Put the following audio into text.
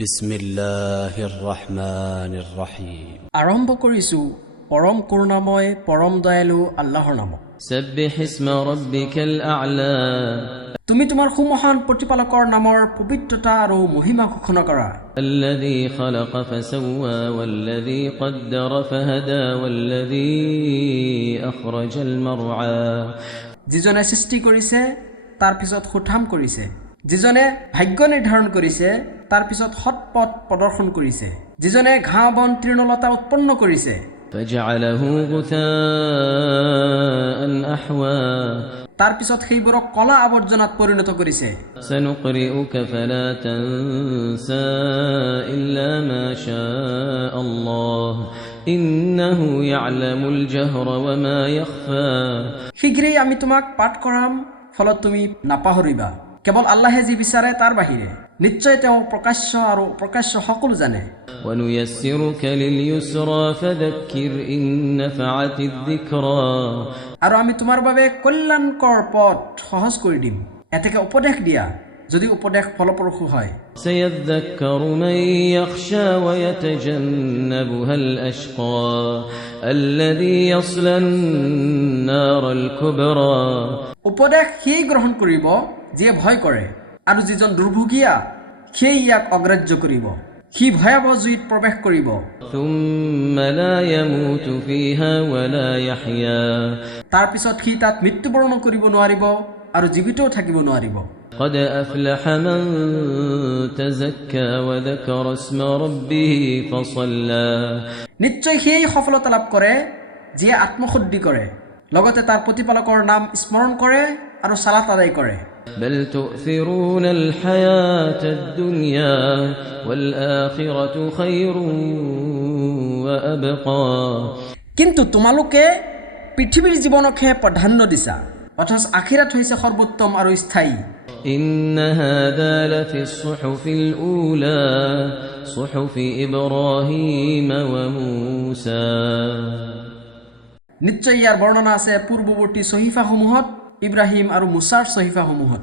বিসমিল্লাহিৰ ৰহমানিৰ ৰহিম। আৰম্ভ কৰিছো পৰম কৰুণাময় পৰম দয়ালু আল্লাহৰ নামত। سبح اسم ربك الأعلى তুমি তোমাৰ সুমহান প্ৰতিপালকৰ নামৰ পবিত্ৰতা আৰু মহিমা ঘোষণা কৰা। الذي خلق فسوى والذي قدر فهدى والذي أخرج المرعى যিজনে সৃষ্টি কৰিছে তাৰ পিছত সুঠাম কৰিছে, যিজনে ভাগ্য নিৰ্ধাৰণ কৰিছে তাৰ পিছত সৎপথ প্ৰদৰ্শন কৰিছে, যিজনে ঘাঁহ বন তৃণলতা উৎপন্ন কৰিছে فجعله غثاء أحوى তাৰ পিছত সেইবোৰক কলা আৱৰ্জনাত পৰিণত কৰিছে। سنقرئك فلا تنسى إلا ما شاء الله إنه يعلم الجهر وما يخفى শীঘ্ৰেই আমি তোমাক পাঠ কৰাম, ফলত তুমি নাপাহৰিবা। কেৱল আল্লাহে যি বিচাৰে তাৰ বাহিৰে, নিশ্চয় তেওঁ প্ৰকাশ্য আৰু প্ৰকাশ্য সকলো জানে। ونيسرك لليسرى فذكر إن نفعت الذكرى আৰু আমি তোমাৰ বাবে কল্যাণকৰ পথ সহজ কৰি দিম। এতেকে উপদেশ দিয়া যদি উপদেশ ফলপ্ৰসূ হয়। سيذكر من يخشى ويتجنبها الأشقى الذي يصلى النار الكبرى উপদেশ সেই গ্ৰহণ কৰিব যিয়ে ভয় কৰে, আৰু যিজন দুৰ্ভোগীয়া সেই ইয়াক অগ্ৰাহ্য কৰিব। সি ভয়াৱহ জুইত প্ৰৱেশ কৰিব, ثم لا يموت فيها ولا يحيا তাৰ পিছত সি তাত মৃত্যুবৰণ কৰিব নোৱাৰিব আৰু জীৱিতও থাকিব নোৱাৰিব। قد أفلح من تزكى وذكر اسم ربه فصلى নিশ্চয় সেই সফলতা লাভ কৰে যিয়ে আত্মশুদ্ধি কৰে, লগতে তাৰ প্ৰতিপালকৰ নাম স্মৰণ কৰে আৰু সালাত আদায় কৰে। بل تؤثرون الحياة الدنيا والآخرة خير وأبقى কিন্তু তোমালোকে পৃথিৱীৰ জীৱনকহে প্ৰাধান্য দিছা, অথচ আখিৰাত হৈছে সৰ্বোত্তম আৰু স্থায়ী। إن هذا لفي الصحف الأولى صحف إبراهيم وموسى নিশ্চয় ইয়াৰ বৰ্ণনা আছে পূৰ্বৱৰ্তী সহিফাসমূহত, ইব্ৰাহিম আৰু মুছাৰ সহিফাসমূহত।